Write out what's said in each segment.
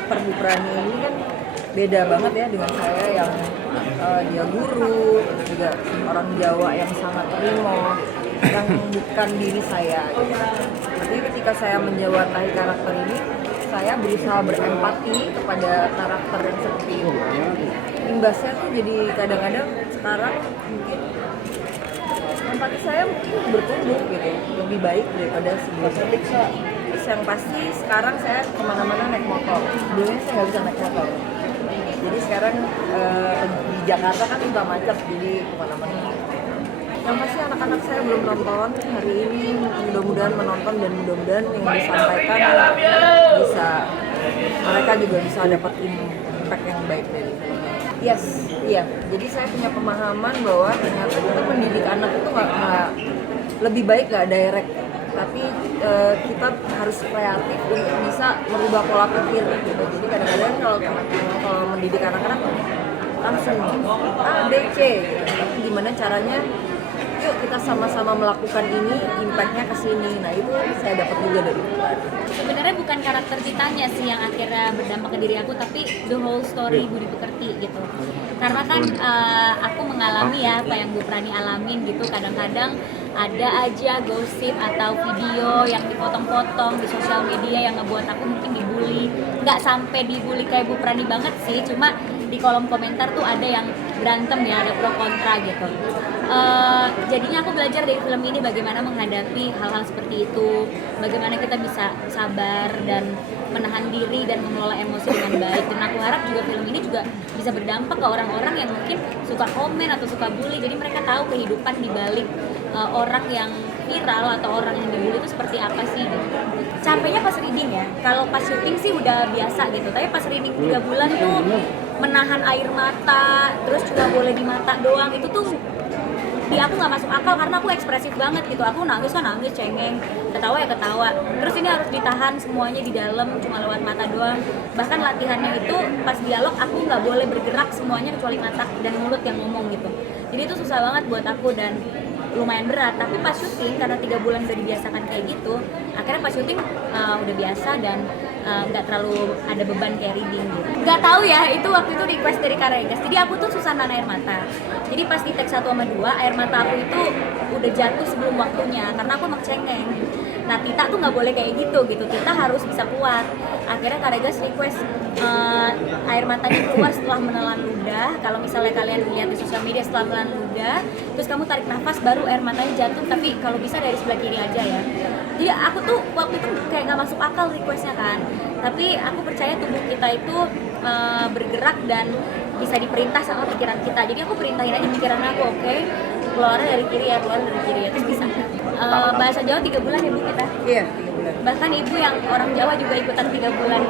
karakter Bu Prani ini kan beda banget ya dengan saya yang dia guru, terus juga orang Jawa yang sangat primo, yang bukan diri saya. Jadi ketika saya menjawatahi karakter ini, saya berusaha berempati kepada karakter yang seperti itu. Imbasnya tuh jadi kadang-kadang sekarang mungkin empati saya mungkin bertumbuh gitu, lebih baik daripada sebelumnya. Terus yang pasti sekarang saya kemana-mana naik motor. Sebelumnya saya nggak bisa naik motor. Jadi sekarang di Jakarta kan udah macet, jadi kemana-mana. Yang pasti anak-anak saya belum nonton hari ini, mudah-mudahan menonton dan mudah-mudahan yang disampaikan bisa mereka juga bisa dapat impact yang baik dari filmnya. Yes, iya. Jadi saya punya pemahaman bahwa ternyata kita mendidik anak itu nggak lebih baik nggak direct, tapi kita harus kreatif untuk bisa merubah pola pikir gitu. Jadi kadang-kadang kalau mendidik anak-anak langsung A, B, C gitu. Tapi gimana caranya? Yuk kita sama-sama melakukan ini, impactnya ke sini. Nah itu saya dapat juga dari Bulan. Sebenarnya bukan karakter Titanya sih yang akhirnya berdampak ke diri aku, tapi the whole story Budi Pekerti gitu. Karena kan aku mengalami ya apa yang Bu Prani alamin gitu. Kadang-kadang ada aja gosip atau video yang dipotong-potong di sosial media yang ngebuat aku mungkin dibully. Nggak sampai dibully kayak Bu Prani banget sih, cuma di kolom komentar tuh ada yang berantem ya, ada pro kontra gitu. Jadinya aku belajar dari film ini bagaimana menghadapi hal-hal seperti itu, bagaimana kita bisa sabar dan menahan diri dan mengelola emosi dengan baik. Dan aku harap juga film ini juga bisa berdampak ke orang-orang yang mungkin suka komen atau suka bully, jadi mereka tahu kehidupan di balik orang yang viral atau orang yang dibully itu seperti apa sih gitu. Capeknya pas reading ya, kalau pas syuting sih udah biasa gitu, tapi pas reading 3 bulan tuh menahan air mata, terus cuma boleh di mata doang, itu tuh di aku nggak masuk akal karena aku ekspresif banget gitu. Aku nangis kan nangis, cengeng, ketawa ya ketawa, terus ini harus ditahan semuanya di dalam cuma lewat mata doang. Bahkan latihannya itu pas dialog aku nggak boleh bergerak semuanya kecuali mata dan mulut yang ngomong gitu. Jadi itu susah banget buat aku dan lumayan berat. Tapi pas syuting karena 3 bulan udah dibiasakan kayak gitu, akhirnya pas syuting udah biasa dan nggak terlalu ada beban kayak reading gitu. Nggak tahu ya, itu waktu itu request dari Karegas. Jadi aku tuh susah nahan air mata. Jadi pas di take 1 sama 2, air mata aku itu udah jatuh sebelum waktunya karena aku emang cengeng. Nah Tita tuh nggak boleh kayak gitu. Tita harus bisa kuat. Akhirnya Karegas request air matanya keluar setelah menelan ludah. Kalau misalnya kalian lihat di sosial media, setelah menelan ludah, terus kamu tarik nafas baru air matanya jatuh. Tapi kalau bisa dari sebelah kiri aja ya. Jadi aku tuh waktu itu kayak nggak masuk akal requestnya kan. Tapi aku percaya tubuh kita itu bergerak dan bisa diperintah sama pikiran kita. Jadi aku perintahin aja pikiran aku, oke, keluar dari kiri ya, keluar dari kiri ya, terus bisa. Bahasa Jawa 3 bulan ya Bu kita? Iya, 3 bulan. Bahkan ibu yang orang Jawa juga ikutan 3 bulan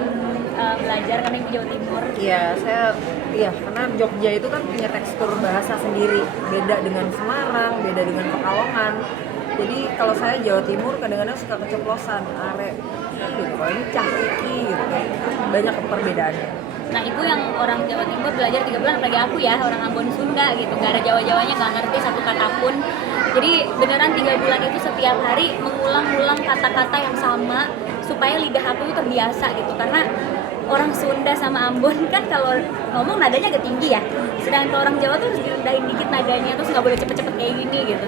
belajar karena ibu Jawa Timur. Iya, karena Jogja itu kan punya tekstur bahasa sendiri, beda dengan Semarang, beda dengan Pekalongan. Jadi kalau saya Jawa Timur kadang-kadang suka keceplosan, are, gitu, kalau ini cah iki gitu, banyak perbedaannya. Nah ibu yang orang Jawa Timur belajar 3 bulan, apalagi aku ya, orang Ambon Sunda gitu, gak ada Jawa-Jawanya, gak ngerti satu kata pun. Jadi beneran 3 bulan itu setiap hari mengulang-ulang kata-kata yang sama supaya lidah aku itu terbiasa gitu. Karena orang Sunda sama Ambon kan kalau ngomong nadanya agak tinggi ya, sedangkan kalau orang Jawa tuh harus direndahin dikit nadanya, terus nggak boleh cepet-cepet kayak gini gitu.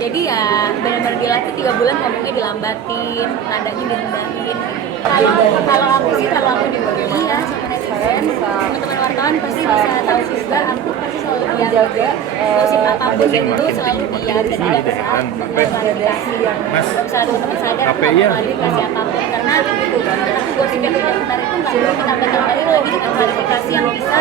Jadi ya benar-benar dilatih 3 bulan ngomongnya dilambatin, nadanya direndahin. Kalau aku sih, kalau aku iya sama netizen, teman-teman wartawan pasti bisa tahu juga, aku pasti selalu menjaga gosip apapun itu selalu diam dan tidak klarifikasi yang selalu sadar klarifikasi apapun, karena aku gosip yang tidak benar itu nggak perlu ditambah-tambahin lagi dengan klarifikasi yang bisa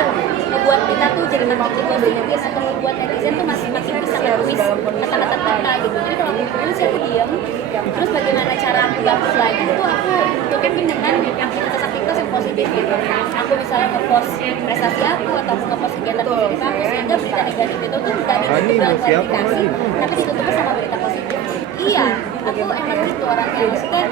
membuat kita tuh jadi makin positif atau membuat netizen tuh masih makin bisa nge-twist kata-kata kita gitu. Jadi kalau aku sih aku diam, terus bagaimana cara aku bagus lagi itu aku tutupin dengan aktivitas yang positif gitu. Aku misalnya nge-post prestasi aku atau nge-post kegiatan positif aku, sehingga berita negatif itu tuh tidak ditutup dengan klarifikasi, tapi ditutupnya sama berita positif. Iya, aku emang gitu orangnya. Maksudnya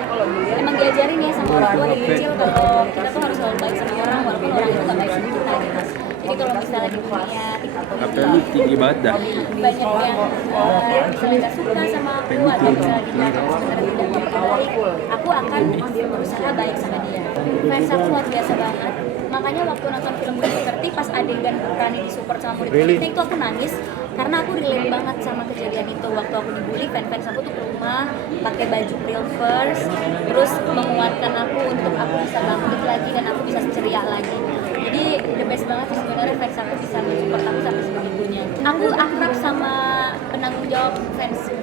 emang diajarin ya sama orang tua dari kecil kalau kita tuh harus selalu baik sama orang walaupun orang itu gak baik sama kita gitu. Jadi kalau misalnya di dunia atau HP lu tinggi banget dah. Banyak yang misalnya nggak suka sama aku atau misalnya dia sebenarnya tidak baik, aku akan berusaha baik sama dia. Fans aku luar biasa banget. Makanya waktu nonton film Budi Pekerti pas adegan Rani disupport sama Budi Pekerti itu aku nangis karena aku relate banget sama kejadian itu. Waktu aku dibully, fans aku tuh ke rumah pakai baju real first, terus menguatkan aku untuk aku bisa bangkit lagi dan aku bisa ceria lagi. Jadi the best banget sih sebenarnya fans aku bisa mensupport aku sampai sebegitunya. Aku akrab sama penanggung jawab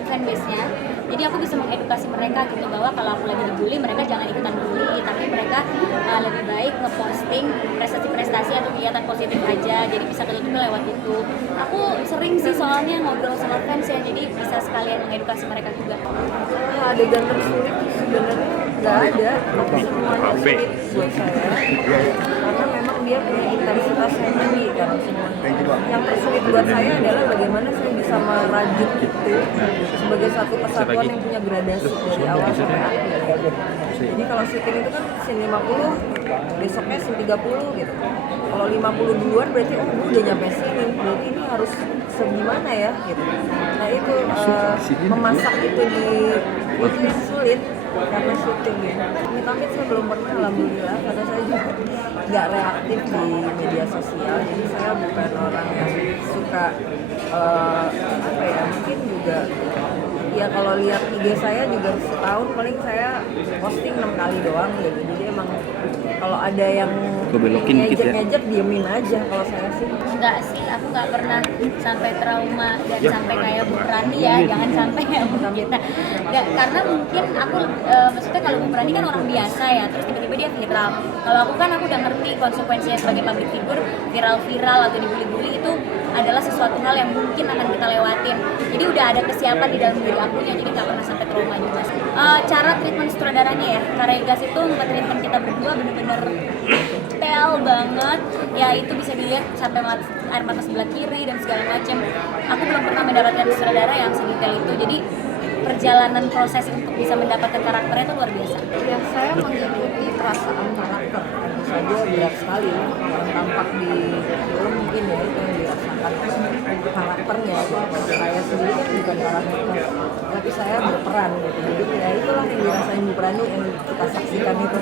fanbase-nya. Jadi aku bisa mengedukasi mereka gitu bahwa kalau aku lagi dibully, mereka jangan ikutan bully, tapi mereka lebih baik ngeposting prestasi-prestasi atau kegiatan positif aja. Jadi bisa ketutup lewat itu. Aku sering sih soalnya ngobrol sama fans ya, jadi bisa sekalian mengedukasi mereka juga. Adegan tersulit sebenarnya nggak ada, tapi semuanya sulit buat saya karena memang dia punya intensitas yang tinggi kan semuanya. Yang tersulit buat saya adalah bagaimana saya bisa merajut itu sebagai satu kesatuan yang punya gradasi dari awal sampai akhir. Jadi kalau syuting itu kan scene 50, besoknya scene 30 gitu. Kalau 50 duluan berarti oh gue udah nyampe sini, berarti ini harus segimana ya gitu. Nah itu memasak itu yang sulit karena syuting ya. Amit-amit saya belum pernah, alhamdulillah, karena saya juga nggak reaktif di media sosial, jadi saya bukan orang yang suka apa ya, mungkin juga ya kalau lihat IG saya juga setahun paling saya posting 6 kali doang gitu. Jadi emang kalau ada yang ngejek-ngejek diemin aja kalau saya sih. Enggak sih, aku nggak pernah sampai trauma dan sampai kayak Bu Rani ya, jangan sampai ya Bu kita. Nggak, karena mungkin aku maksudnya kalau Bu Rani kan orang biasa ya, terus tiba-tiba dia viral. Kalau aku kan aku udah ngerti konsekuensinya sebagai public figure, viral atau dibully-bully itu adalah sesuatu hal yang mungkin akan kita lewatin. Jadi udah ada kesiapan di dalam diri akunya, jadi nggak pernah sampai trauma juga. Cara treatment sutradaranya ya, Karegas itu nge-treatment kita berdua bener-bener detail banget. Ya itu bisa dilihat sampai air mata sebelah kiri dan segala macam. Aku belum pernah mendapatkan sutradara yang sedetail itu. Jadi perjalanan proses untuk bisa mendapatkan karakternya itu luar biasa. Ya saya mengikuti perasaan karakter, tentu saja berat sekali yang tampak di film mungkin ya itu yang dirasakan karakternya gitu. Saya sendiri kan bukan karakter, tapi saya berperan gitu. Jadi ya itulah yang dirasain Bu Rani yang kita saksikan itu.